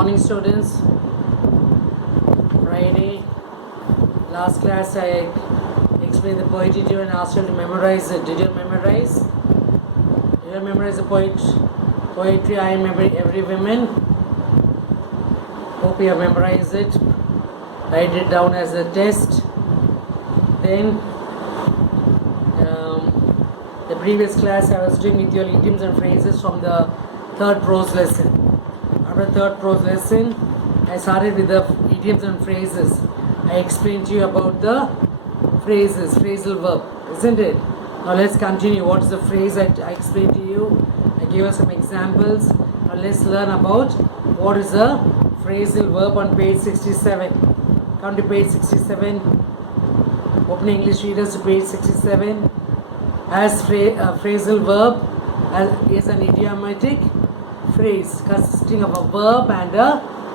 Morning students. Friday. Last class I explained the poetry to you and asked you to memorize it. Did you memorize? Did you memorize the poetry I am every woman? Hope you have memorized it. Write it down as a test. Then the previous class I was doing with your idioms and phrases from the third prose lesson. After third prose lesson, I started with the idioms and phrases. I explained to you about the phrases, phrasal verb, isn't it? Now let's continue. What is the phrase I explained to you? I gave us some examples. Now let's learn about what is a phrasal verb on page 67. Come to page 67. Opening English readers to page 67. As phrasal verb is an idiomatic phrase consisting of a verb and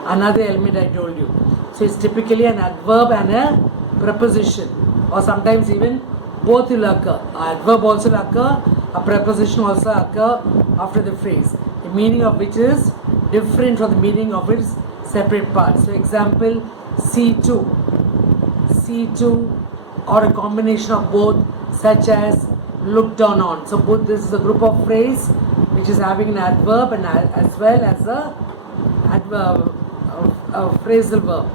another element I told you. So it's typically an adverb and a preposition, or sometimes even both will occur. An adverb also will occur, a preposition also occur after the phrase, the meaning of which is different from the meaning of its separate parts. So example, C2, or a combination of both, such as look down on. So both this is a group of phrase which is having an adverb and as well as a phrasal verb.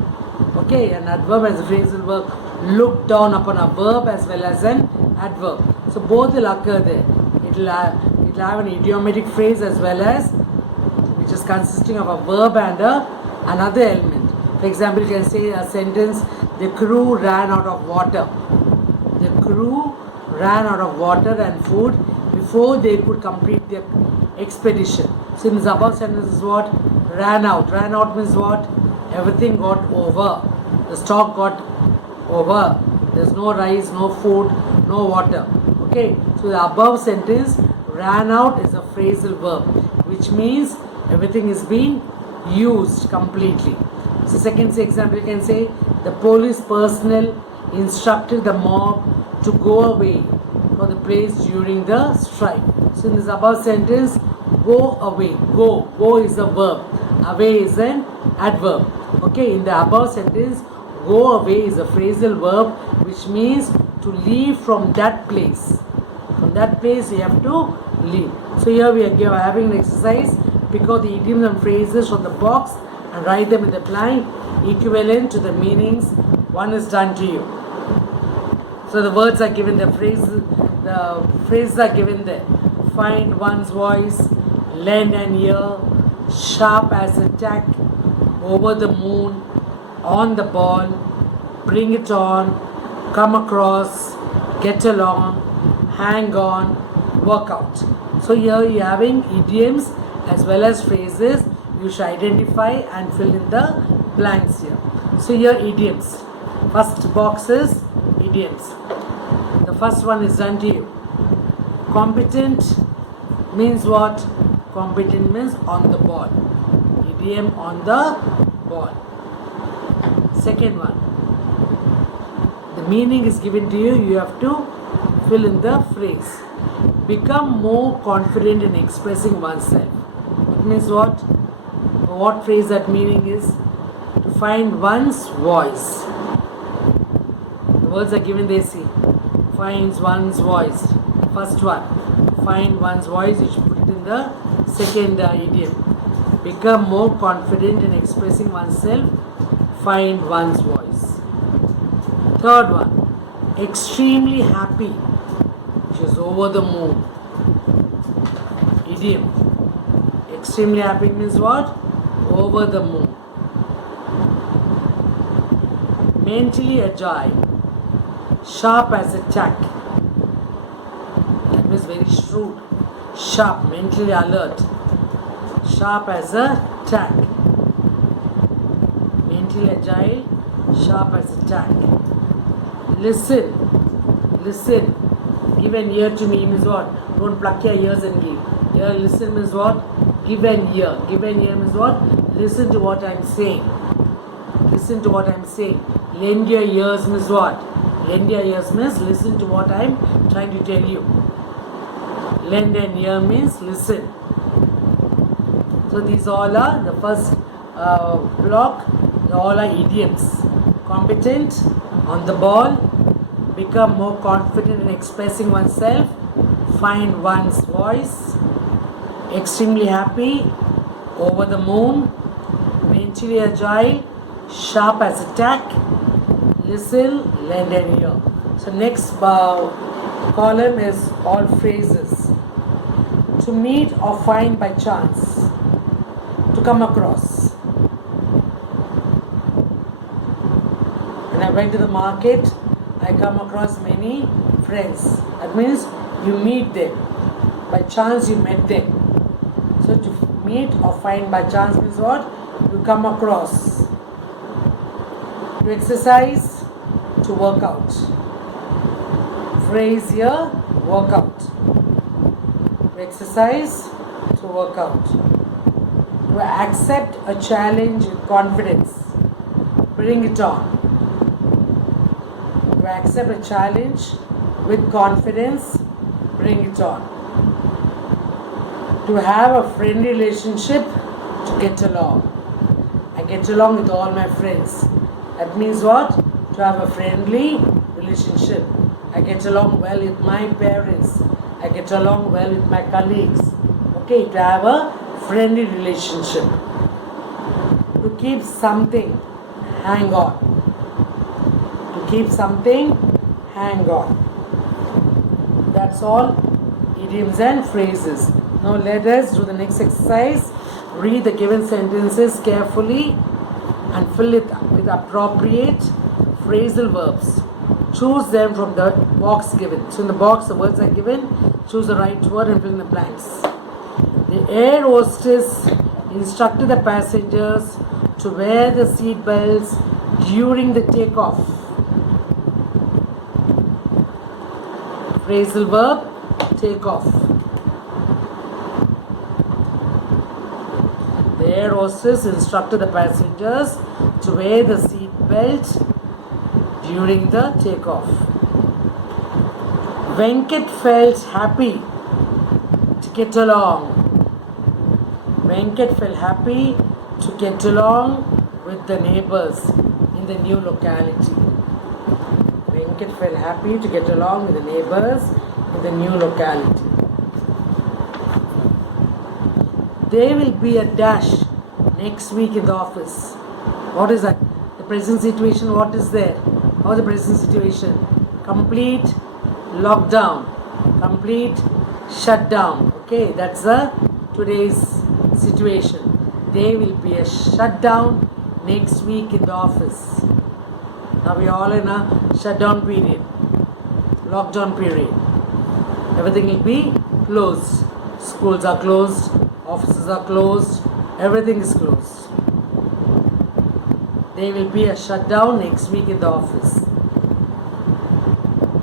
Okay, an adverb as a phrasal verb. Look down upon a verb as well as an adverb. So both will occur there. It will have an idiomatic phrase as well as which is consisting of a verb and another element. For example, you can say a sentence: the crew ran out of water. The crew ran out of water and food before they could complete their expedition. So in this above sentence is what? Ran out. Ran out means what? Everything got over. The stock got over. There's no rice, no food, no water. Okay. So the above sentence, ran out, is a phrasal verb, which means everything is being used completely. So second example, you can say the police personnel instructed the mob to go away from the place during the strike. So in this above sentence, go away. Go is a verb. Away is an adverb. Okay, in the above sentence, go away is a phrasal verb, which means to leave from that place. From that place you have to leave. So here we are having an exercise. Pick out the idioms and phrases from the box and write them in the blank equivalent to the meanings. One is done to you. So the words are given, the phrases are given there. Find one's voice, lend an ear, sharp as a tack, over the moon, on the ball, bring it on, come across, get along, hang on, work out. So here you are having idioms as well as phrases. You should identify and fill in the blanks here. So here idioms. First box is idioms. The first one is done to you. Competent means what? Competent means on the ball. Idiom on the ball. Second one. The meaning is given to you. You have to fill in the phrase. Become more confident in expressing oneself. It means what? What phrase that meaning is? To find one's voice. The words are given there, see. Finds one's voice. First one. Find one's voice. You should put it in the second idiom. Become more confident in expressing oneself. Find one's voice. Third one. Extremely happy. She is over the moon. Idiom. Extremely happy means what? Over the moon. Mentally agile. Sharp as a tack. That means very shrewd. Sharp, mentally alert. Sharp as a tack. Mentally agile, sharp as a tack. Listen. Give an ear to me means what? Don't pluck your ears and give. Here listen means what? Give an ear. Give an ear means what? Listen to what I'm saying. Listen to what I'm saying. Lend your ears means what? Lend your ears means listen to what I'm trying to tell you. Lend an ear means listen. So these all are the first block, all are idioms. Competent, on the ball, become more confident in expressing oneself, find one's voice, extremely happy, over the moon, mentally agile, sharp as a tack, listen, lend an ear. So next column is all phrases. To meet or find by chance, to come across. When I went to the market, I come across many friends. That means you meet them. By chance you met them. So to meet or find by chance means what? You come across. To exercise, to work out. Phrase here, work out. To exercise, to work out. To accept a challenge with confidence. Bring it on. To accept a challenge with confidence, bring it on. To have a friendly relationship, to get along. I get along with all my friends. That means what? To have a friendly relationship. I get along well with my parents. I get along well with my colleagues. Okay, to have a friendly relationship. To keep something, hang on. To keep something, hang on. That's all idioms and phrases. Now let us do the next exercise. Read the given sentences carefully and fill it with appropriate phrasal verbs. Choose them from the box given. So in the box the words are given. Choose the right word and fill in the blanks. The air hostess instructed the passengers to wear the seat belts during the takeoff. Phrasal verb, take off. The air hostess instructed the passengers to wear the seat belt during the takeoff. Venkat felt happy to get along. Venkat felt happy to get along with the neighbors in the new locality. Venkat felt happy to get along with the neighbors in the new locality. There will be a dash next week in the office. What is that? The present situation, what is there? How is the present situation? Complete lockdown. Complete shutdown. Okay, that's the today's situation. There will be a shutdown next week in the office. Now we are all in a shutdown period, lockdown period. Everything will be closed. Schools are closed, offices are closed, everything is closed. There will be a shutdown next week in the office.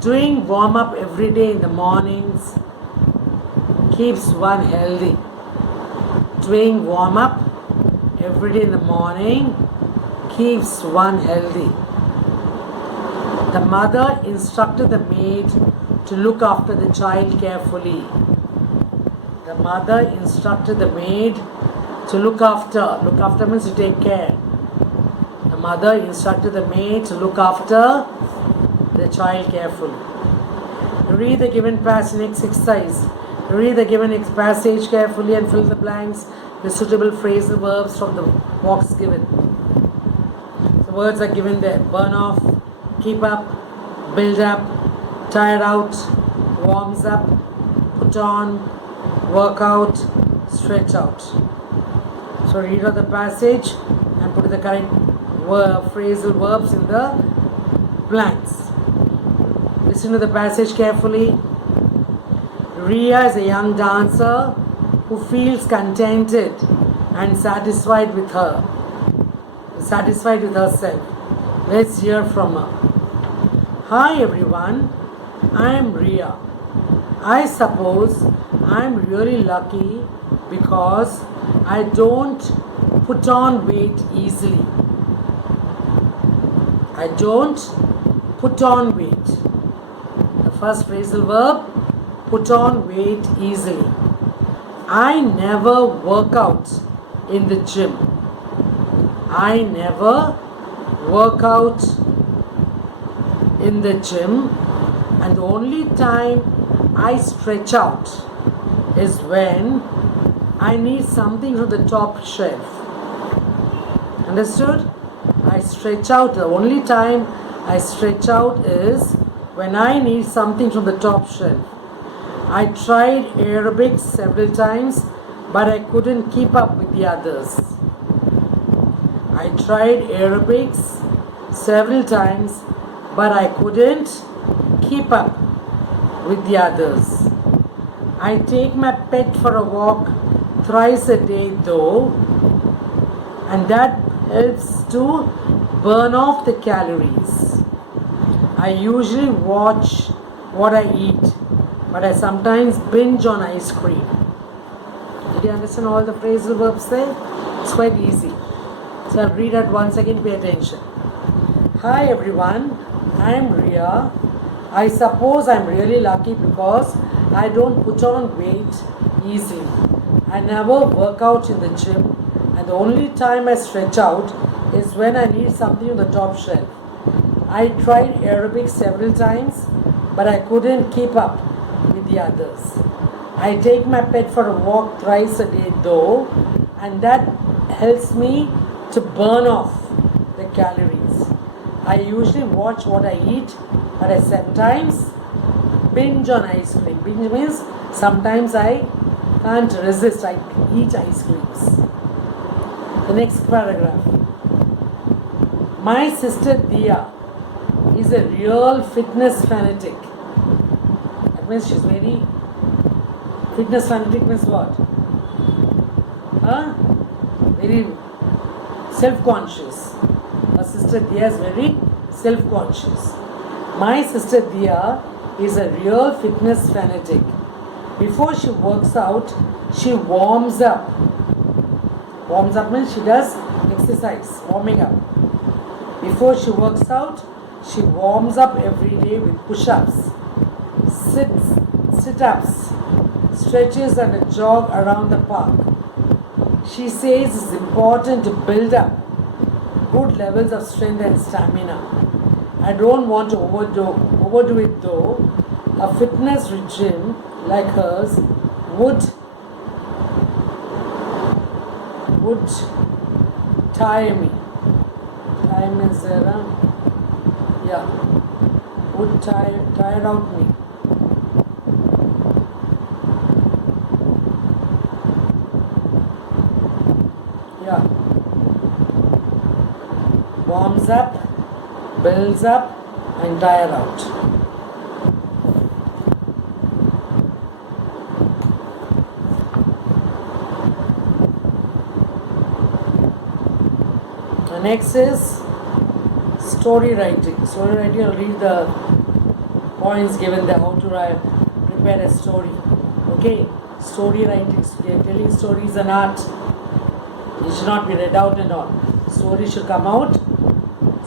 Doing warm-up every day in the mornings keeps one healthy. Doing warm-up every day in the morning keeps one healthy. The mother instructed the maid to look after the child carefully. The mother instructed the maid to look after. Look after means to take care. The mother instructed the maid to look after the child carefully. Read the given passage next exercise. Read the given passage carefully and fill the blanks with suitable phrasal verbs from the box given. The words are given there. Burn off, keep up, build up, tire out, warms up, put on, work out, stretch out. So read out the passage and put the correct phrasal verbs in the blanks. Listen to the passage carefully. Ria is a young dancer who feels contented and satisfied with herself. Let's hear from her. Hi everyone, I am Ria. I suppose I am really lucky because I don't put on weight easily. I don't put on weight. The first phrasal verb, put on weight easily. I never work out in the gym. I never work out in the gym, and the only time I stretch out is when I need something from the top shelf. Understood? I stretch out. The only time I stretch out is when I need something from the top shelf. I tried aerobics several times, but I couldn't keep up with the others. I tried aerobics several times, but I couldn't keep up with the others. I take my pet for a walk thrice a day though, and that helps to burn off the calories. I usually watch what I eat, but I sometimes binge on ice cream. Did you understand all the phrasal verbs there? It's quite easy. So I'll read it once again, pay attention. Hi everyone, I'm Ria. I suppose I'm really lucky because I don't put on weight easily. I never work out in the gym, and the only time I stretch out is when I need something on the top shelf. I tried aerobics several times, but I couldn't keep up with the others. I take my pet for a walk thrice a day though, and that helps me to burn off the calories. I usually watch what I eat, but I sometimes binge on ice cream. Binge means sometimes I can't resist, I eat ice creams. The next paragraph. My sister Dia is a real fitness fanatic. That means she's very fitness fanatic means what? Very self-conscious. Her sister Dia is very self-conscious. My sister Dia is a real fitness fanatic. Before she works out, she warms up. Warms up means she does exercise, warming up. Before she works out, she warms up every day with push-ups, sit-ups, stretches and a jog around the park. She says it's important to build up good levels of strength and stamina. I don't want to overdo it though. A fitness regime like hers would tire me. Tire means would tire out me. Warms up, builds up, and tire out. The next is story writing. Story writing, I'll read the points given there, how to prepare a story. Okay, story writing, telling stories an art. It should not be read out and all. Story should come out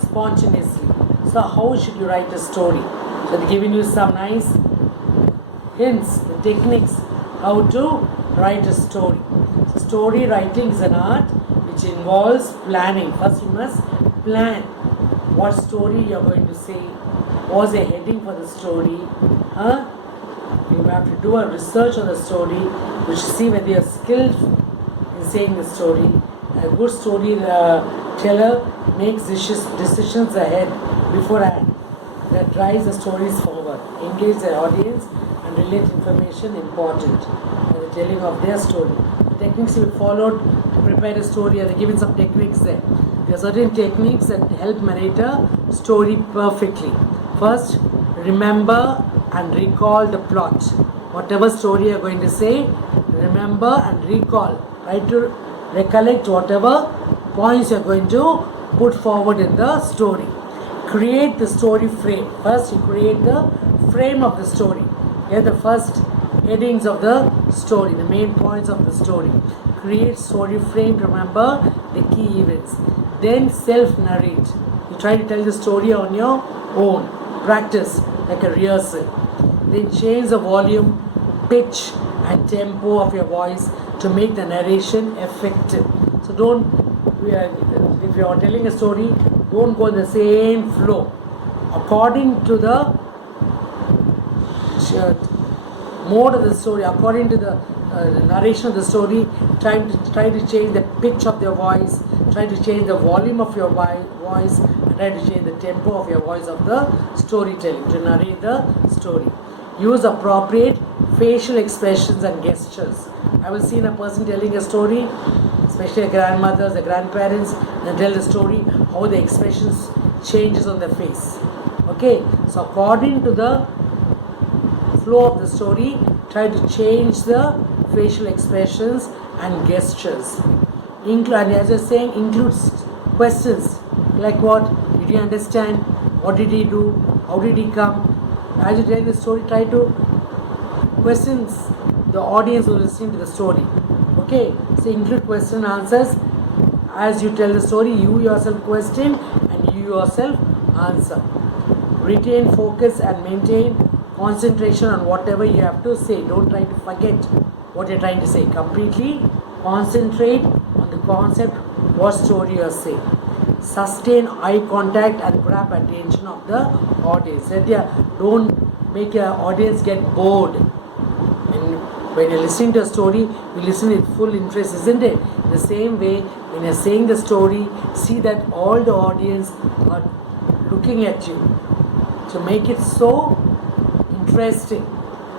spontaneously. So how should you write a story? So they're giving you some nice hints, the techniques how to write a story. Story writing is an art which involves planning. First you must plan what story you are going to say. What's the heading for the story? You have to do a research on the story. You should see whether you are skilled in saying the story. A good story teller makes decisions ahead beforehand that drives the stories forward. Engage their audience and relate information important for the telling of their story. The techniques you followed to prepare a story, and given some techniques there. There are certain techniques that help narrate a story perfectly. First, remember and recall the plot. Whatever story you are going to say, remember and recall. Try to recollect whatever points you are going to put forward in the story. Create the story frame. First, you create the frame of the story. Here the first headings of the story, the main points of the story. Create story frame to remember the key events. Then self-narrate. You try to tell the story on your own. Practice like a rehearsal. Then change the volume, pitch and tempo of your voice to make the narration effective. So don't if you are telling a story, don't go in the same flow. According to the mode of the story, according to the narration of the story, try to change the pitch of your voice, try to change the volume of your voice, and try to change the tempo of your voice of the storytelling to narrate the story. Use appropriate facial expressions and gestures. I will see a person telling a story, especially the grandmothers, the grandparents, and tell the story how the expressions changes on their face. Okay, so according to the flow of the story, try to change the facial expressions and gestures. And as I was saying, includes questions like what did you understand, what did he do, how did he come. As you tell the story, try to questions the audience who is listening to the story. Okay, so include question answers. As you tell the story, you yourself question and you yourself answer. Retain focus and maintain concentration on whatever you have to say. Don't try to forget what you're trying to say. Completely concentrate on the concept, what story you're saying. Sustain eye contact and grab attention of the audience. Don't make your audience get bored. And when you're listening to a story, you listen with full interest, isn't it? The same way, when you're saying the story, see that all the audience are looking at you to make it so interesting.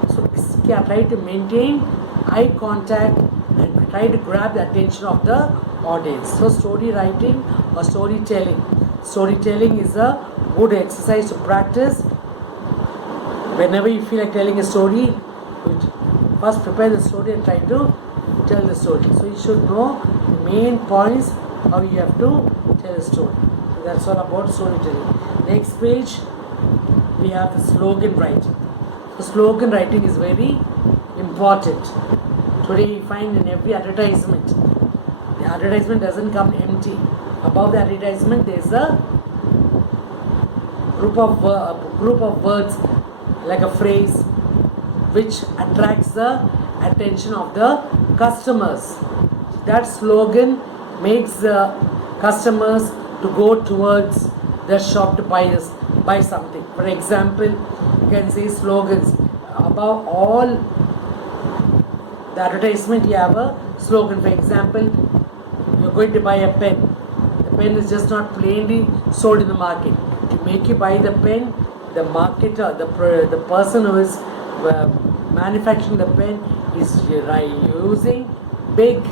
So try to maintain eye contact and try to grab the attention of the audience. So story writing or storytelling. Storytelling is a good exercise to practice. Whenever you feel like telling a story, you first prepare the story and try to tell the story. So you should know the main points how you have to tell a story. So that's all about storytelling. Next page, we have the slogan writing. So slogan writing is very important. Today you find in every advertisement, the advertisement doesn't come empty. Above the advertisement there is a group of words like a phrase which attracts the attention of the customers. That slogan makes the customers to go towards the shop to buy something. For example, you can say slogans. Above all the advertisement you have a slogan. For example, you're going to buy a pen. The pen is just not plainly sold in the market. To make you buy the pen, the marketer, the person who is manufacturing the pen is using big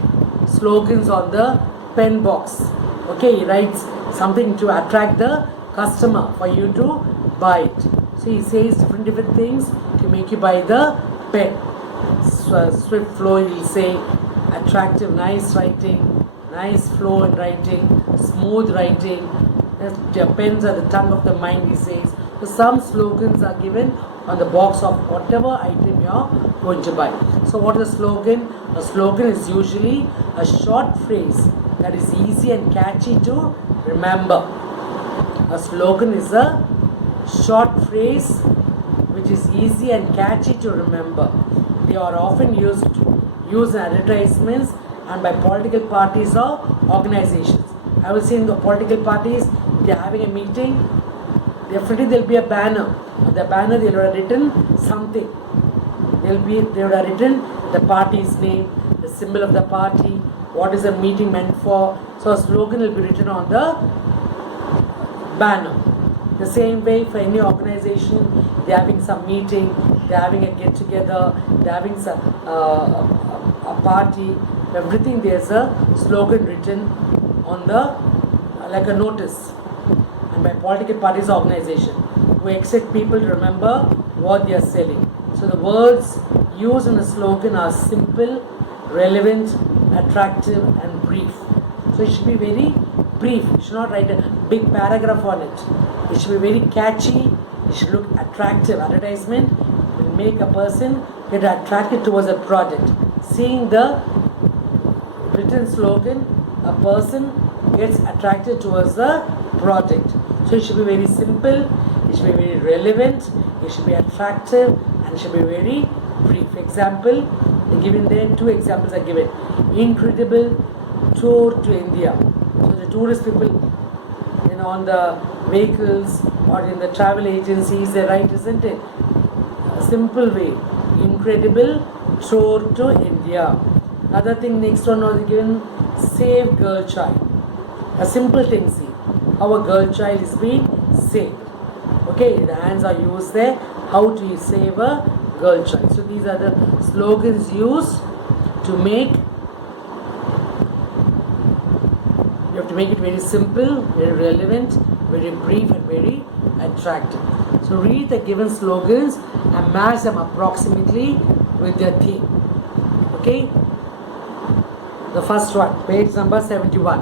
slogans on the pen box. Okay, he writes something to attract the customer for you to buy it. So he says different things to make you buy the pen. Swift flow, he'll say attractive, nice writing, nice flow in writing, smooth writing. The pens are the tongue of the mind, he says. So some slogans are given on the box of whatever item you're going to buy. So what is a slogan? A slogan is usually a short phrase that is easy and catchy to remember. A slogan is a short phrase which is easy and catchy to remember. They are often used in advertisements and by political parties or organizations. I will see in the political parties, they are having a meeting, definitely there will be a banner. On the banner they would have written something. They would have written the party's name, the symbol of the party, what is the meeting meant for. So a slogan will be written on the banner. The same way for any organization, they are having some meeting, they are having a get together, they are having some, a party, everything there's a slogan written on the like a notice, and by political parties or organization who expect people to remember what they are selling. So the words used in a slogan are simple, relevant, attractive and brief. So it should be very brief. You should not write a big paragraph on it. It should be very catchy. It should look attractive. Advertisement will make a person get attracted towards a product. Seeing the written slogan, a person gets attracted towards the product. So it should be very simple, it should be very relevant, it should be attractive, and it should be very brief. Example, given there, two examples are given. Incredible tour to India. tourist people, on the vehicles or in the travel agencies, they write, isn't it? A simple way. Incredible tour to India. Other thing, next one was given, save girl child. A simple thing, see how a girl child is being saved. Okay, the hands are used there. How to save a girl child. So these are the slogans used to make. You have to make it very simple, very relevant, very brief and very attractive. So read the given slogans and match them approximately with their theme. Okay? The first one, page number 71.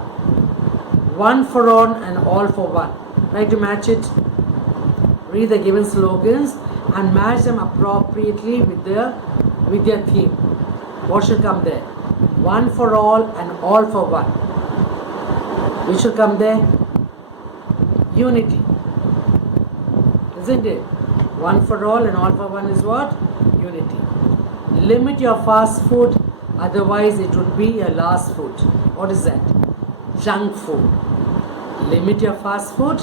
One for all and all for one. Try to match it. Read the given slogans and match them appropriately with their theme. What should come there? One for all and all for one. Which should come there? Unity. Isn't it? One for all and all for one is what? Unity. Limit your fast food, otherwise it would be a last food. What is that? Junk food. Limit your fast food,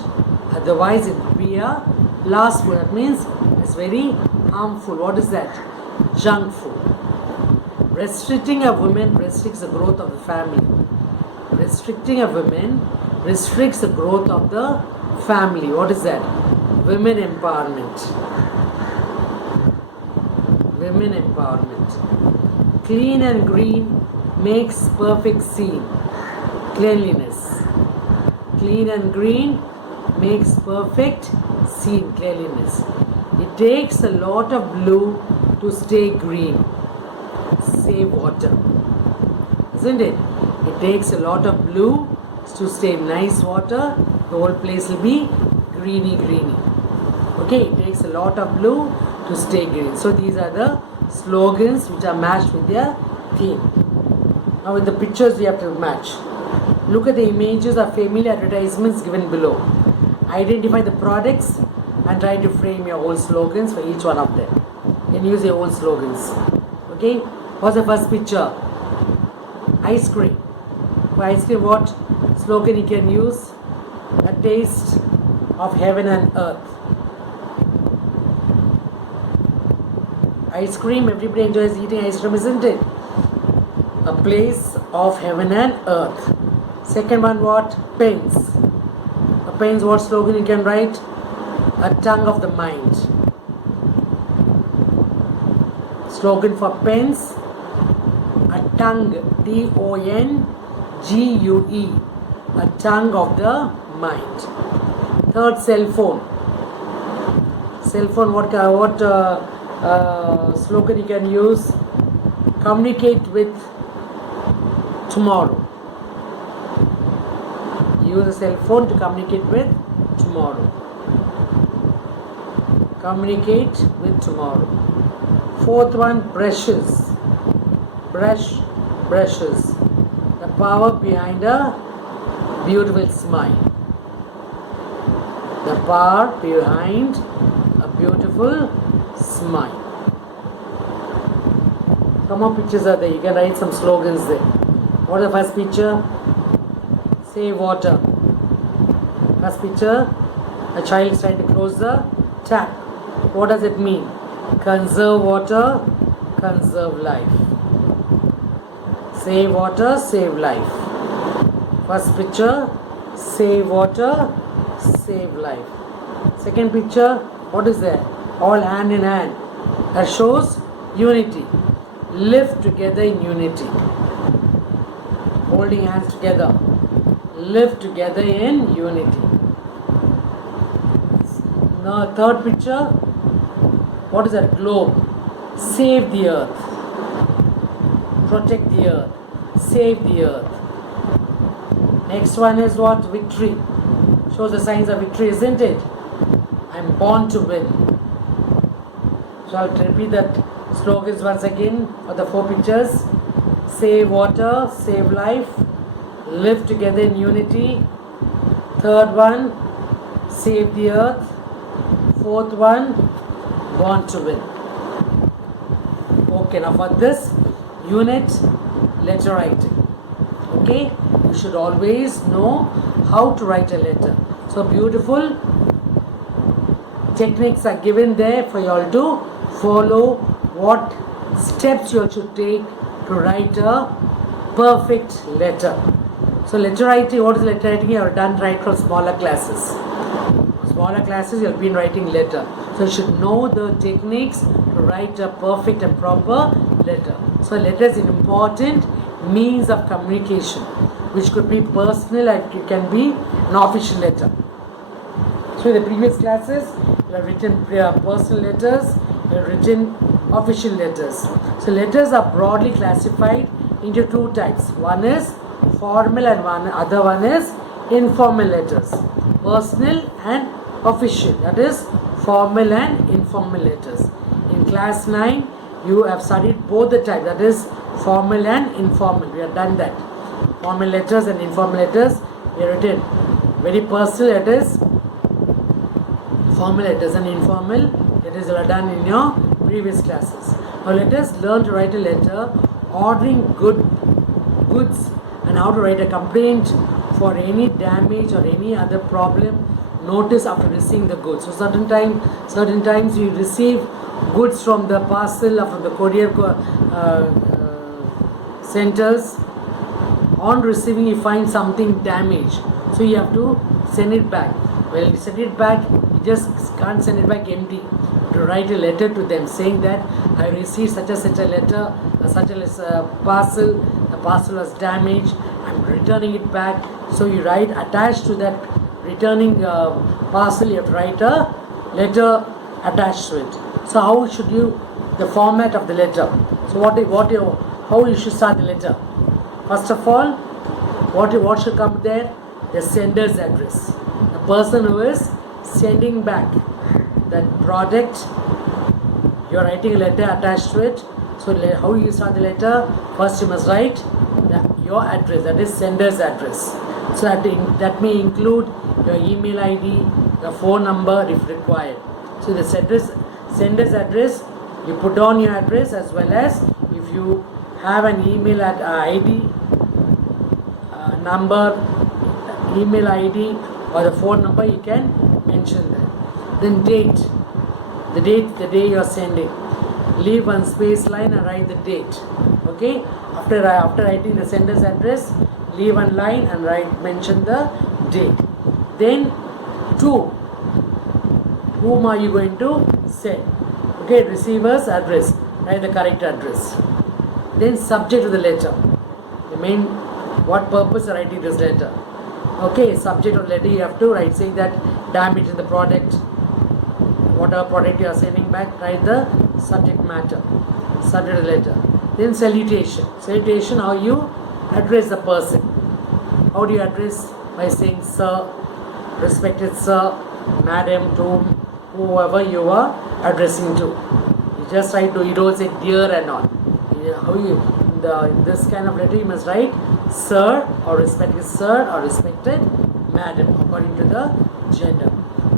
otherwise it would be a last food. That means it's very harmful. What is that? Junk food. Restricting a woman restricts the growth of the family. Restricting a woman restricts the growth of the family. What is that? Women empowerment. Women empowerment. Clean and green makes perfect scene. Cleanliness. Clean and green makes perfect scene. Cleanliness. It takes a lot of blue to stay green. Save water. Isn't it? It takes a lot of blue to stay nice water. The whole place will be greeny. Okay, it takes a lot of blue to stay green. So these are the slogans which are matched with their theme. Now with the pictures we have to match. Look at the images of familiar advertisements given below. Identify the products and try to frame your own slogans for each one of them. You can use your own slogans. Okay, what's the first picture? Ice cream. For ice cream, what slogan you can use? A taste of heaven and earth. Ice cream, everybody enjoys eating ice cream, isn't it? A place of heaven and earth. Second one, what? Pens. A pens, what slogan you can write? A tongue of the mind. Slogan for pens, a tongue, T-O-N-G-U-E, a tongue of the mind. Third, cell phone. Cell phone, what slogan you can use? Communicate with tomorrow. Use a cell phone to communicate with tomorrow. Communicate with tomorrow. Fourth one, brushes. Brushes. The power behind a beautiful smile. The power behind a beautiful smile. Some more pictures are there. You can write some slogans there. What is the first picture? Save water. First picture, a child is trying to close the tap. What does it mean? Conserve water, conserve life. Save water, save life. First picture, save water, save life. Second picture, what is there? All hand in hand. That shows unity. Live together in unity. Holding hands together. Live together in unity. Now, third picture, what is that? Globe. Save the earth. Protect the earth. Save the earth. Next one is what? Victory. Shows the signs of victory, isn't it? I'm born to win. So I'll repeat that slogans once again for the four pictures. Save water, save life, live together in unity. Third one, save the earth. Fourth one, born to win. Okay, now for this unit, letter writing. Okay, you you should always know how to write a letter. So beautiful techniques are given there for you all to follow, what steps you all should take to write a perfect letter. So letter writing, what is letter writing? You have done right from smaller classes. Smaller classes you have been writing letter. So you should know the techniques to write a perfect and proper letter. So letter is an important means of communication, which could be personal and it can be an official letter. So in the previous classes, you have written personal letters, you have written official letters. So letters are broadly classified into two types. One is formal and other one is informal letters. Personal and official, that is formal and informal letters. In class 9, you have studied both the types, that is formal and informal. We have done that. Formal letters and informal letters we have written. Very personal letters, formal letters, and informal letters you have done in your previous classes. Now let us learn to write a letter ordering goods and how to write a complaint for any damage or any other problem notice after receiving the goods. So certain times you receive goods from the parcel or from the courier centers. On receiving, you find something damaged, so you have to send it back. Well, you send it back, you just can't send it back empty. To write a letter to them saying that I received such a letter, such a parcel, the parcel was damaged, I'm returning it back. So you write, attached to that returning parcel, you have to write a letter attached to it. So how should you, the format of the letter? So how you should start the letter? First of all, what should come there? The sender's address. The person who is sending back that product, you are writing a letter attached to it. So how you start the letter? First you must write your address, that is sender's address. So that may include your email ID, your phone number if required. So the sender's address, you put down your address, as well as if you have an email ID, number, email ID or the phone number, you can mention that. Then date, the day you are sending. Leave one space line and write the date. Okay, after writing the sender's address, leave one line and mention the date. Then to whom are you going to send? Okay, receiver's address, write the correct address. Then subject to the letter, the main, what purpose of writing this letter. Okay, subject of the letter you have to write saying that damage in the product, whatever product you are sending back, write the subject matter, subject of the letter. Then salutation, how you address the person. How do you address? By saying sir, respected sir, madam, to whoever you are addressing to. You just write, you don't say dear and all. In this kind of letter you must write sir or respected sir or respected madam according to the gender.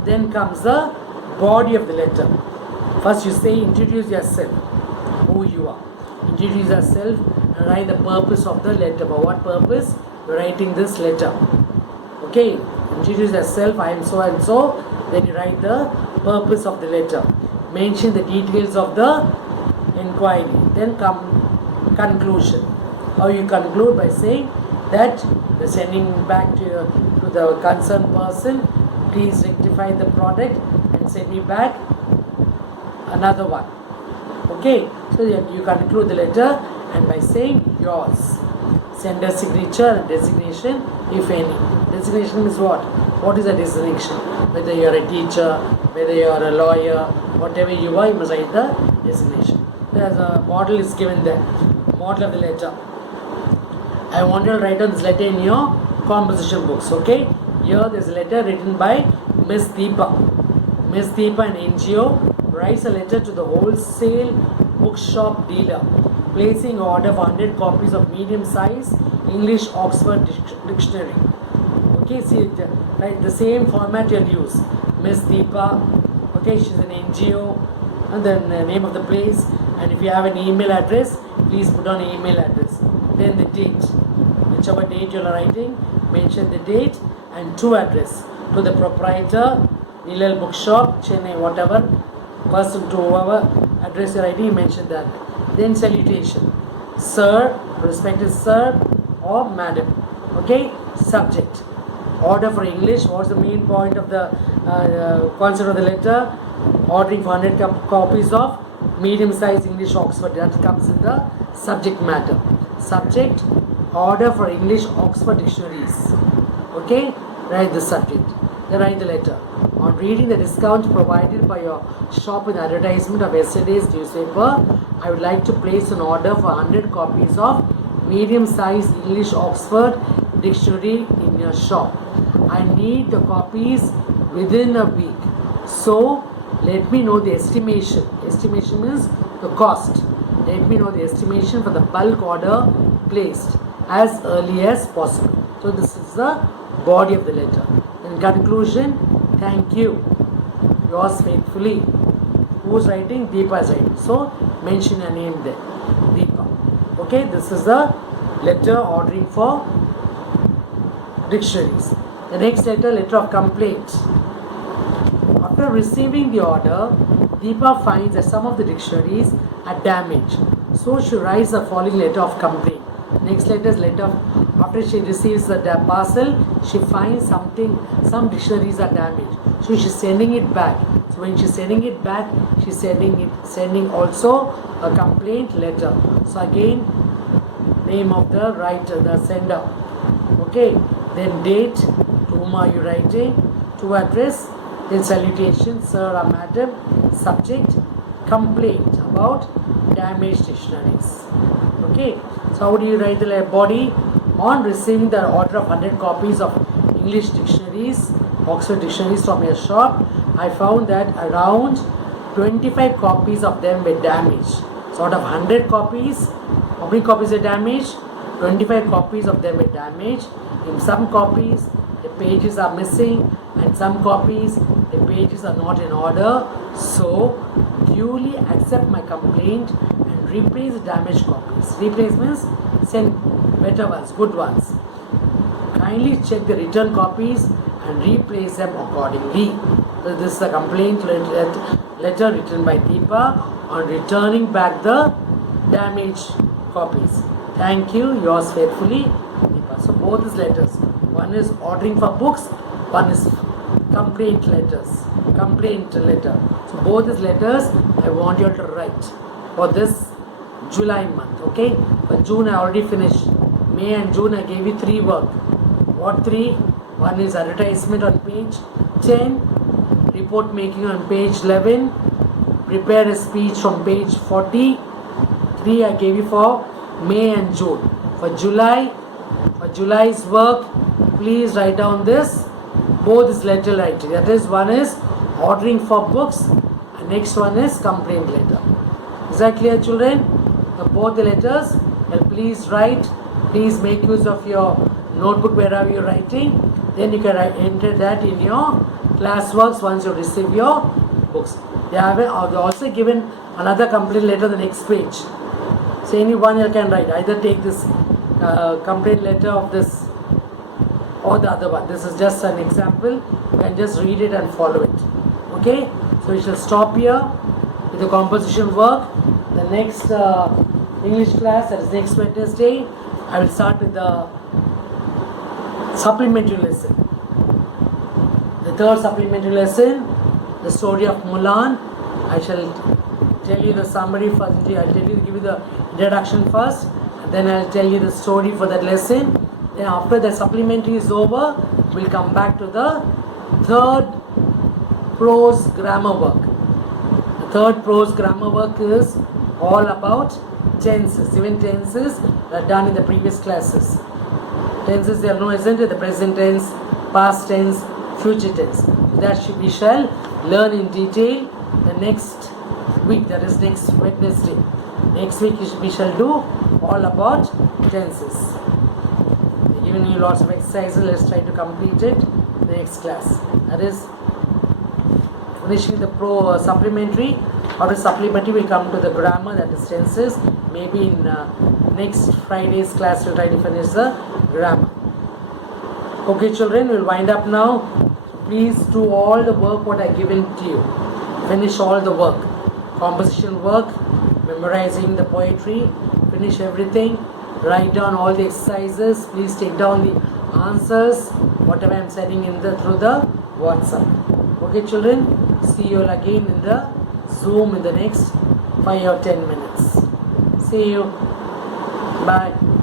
Then comes the body of the letter. First you say introduce yourself, who you are. Introduce yourself and write the purpose of the letter. For what purpose you are writing this letter? Okay, introduce yourself, I am so and so. Then you write the purpose of the letter. Mention the details of the inquiry. Then come conclusion. How you conclude? By saying that the sending back to the concerned person, please rectify the product and send me back another one. Okay, so you conclude the letter and by saying yours. Sender signature and designation, if any. Designation is what? What is a designation? Whether you are a teacher, whether you are a lawyer, whatever you are, you must write the designation. There's a model is given there. Model of the letter. I want you to write on this letter in your composition books. Okay. Here there's a letter written by Miss Deepa. Miss Deepa, an NGO, writes a letter to the wholesale bookshop dealer, placing order of 100 copies of medium-size English Oxford Dictionary. Okay, see, right, the same format you'll use. Miss Deepa, okay, she's an NGO, and then the name of the place, and if you have an email address, please put on an email address. Then the date, which whichever date you are writing, mention the date and to address to the proprietor, Nilal Bookshop, Chennai, whatever person to whoever address you're writing, mention that. Then salutation, sir, respected sir or madam. Okay, subject. Order for English. What's the main point of the concept of the letter? Ordering for 100 copies of medium-sized English Oxford. That comes in the subject matter. Subject, order for English Oxford dictionaries. Okay, write the subject. Then write the letter. On reading the discount provided by your shop in the advertisement of yesterday's newspaper, I would like to place an order for 100 copies of medium-sized English Oxford dictionary in your shop. I need the copies within a week. So let me know the estimation. Estimation means the cost. Let me know the estimation for the bulk order placed as early as possible. So this is the body of the letter. In conclusion, thank you. Yours faithfully. Who's writing? Deepa is writing. So mention your name there. Deepa. Okay, this is the letter ordering for dictionaries. The next letter, letter of complaint. After receiving the order, Deepa finds that some of the dictionaries are damaged. So she writes the following letter of complaint. Next letter is letter of, after she receives the parcel, she finds some dictionaries are damaged. So she's sending it back. So when she's sending it back, she's sending also a complaint letter. So again, name of the writer, the sender. Okay, then date, to whom are you writing, to address, then salutation, sir or madam, subject, complaint about damaged dictionaries. Okay, so how do you write the body? On receiving the order of 100 copies of English dictionaries, Oxford dictionaries from your shop, I found that around 25 copies of them were damaged. So out of 100 copies, how many copies are damaged? 25 copies of them were damaged. In some copies, the pages are missing, and some copies, the pages are not in order. So, duly accept my complaint and replace the damaged copies. Replace means send better ones, good ones. Kindly check the return copies and replace them accordingly. So this is a complaint letter written by Deepa on returning back the damaged copies. Thank you, yours faithfully, Deepa. So both these letters, one is ordering for books, one is complaint letter. So both these letters I want you all to write for this July month. Okay, for June I already finished. May and June I gave you 3 work. What 3? One is advertisement on page 10, report making on page 11, prepare a speech from page 40. 3 I gave you for May and June. For July's work, please write down this, both is letter writing. That is, one is ordering for books and next one is complaint letter. Is that clear, children? Both the letters, well, please write. Please make use of your notebook wherever you're writing. Then you can enter that in your classworks once you receive your books. They have also given another complaint letter on the next page. So any one you can write. Either take this complaint letter of this or the other one. This is just an example. You can just read it and follow it. Okay? So we shall stop here with the composition work. The next English class, that is next Wednesday, I will start with the supplementary lesson. The third supplementary lesson, the story of Mulan. I shall tell you the summary first. I'll give you the introduction first, and then I'll tell you the story for that lesson. Then after the supplementary is over, we'll come back to the third prose grammar work. The third prose grammar work is all about tenses. Even tenses that are done in the previous classes. Tenses, they are known, isn't it? The present tense, past tense, future tense. That we shall learn in detail the next week, that is next Wednesday. Next week we shall do all about tenses. They're giving you lots of exercises. Let's try to complete it in the next class. That is finishing the supplementary. After supplementary we come to the grammar, that is tenses. Maybe in next Friday's class we'll try to finish the grammar. Okay children, we'll wind up now. Please do all the work what I given to you. Finish all the work. Composition work, memorizing the poetry, finish everything. Write down all the exercises. Please take down the answers, whatever I am sending in through the WhatsApp. Okay children, see you all again in the Zoom in the next 5 or 10 minutes. See you. Bye.